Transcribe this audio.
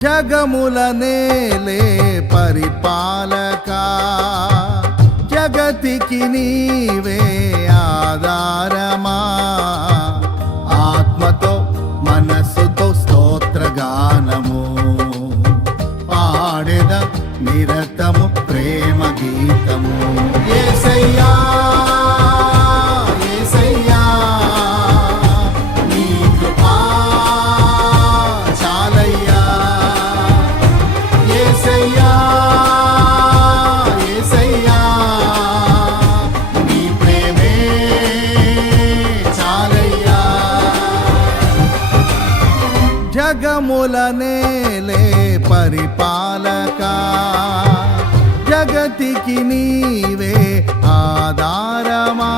జగముల నేలే పరిపాలకా, జగతికి నీవే ఆధారమా. ఆత్మతో మనస్సుతో స్తోత్రగానము పాడెద నిరతము ప్రేమ గీతము. యేసయ్యా యేసయ్యా నీ కృపా చాలయ్యా. యేసయ్యా యేసయ్యా నీ ప్రేమే చాలయ్యా. జగముల నేలే పరిపాలకా, జగతికి నీవే ఆధారమా.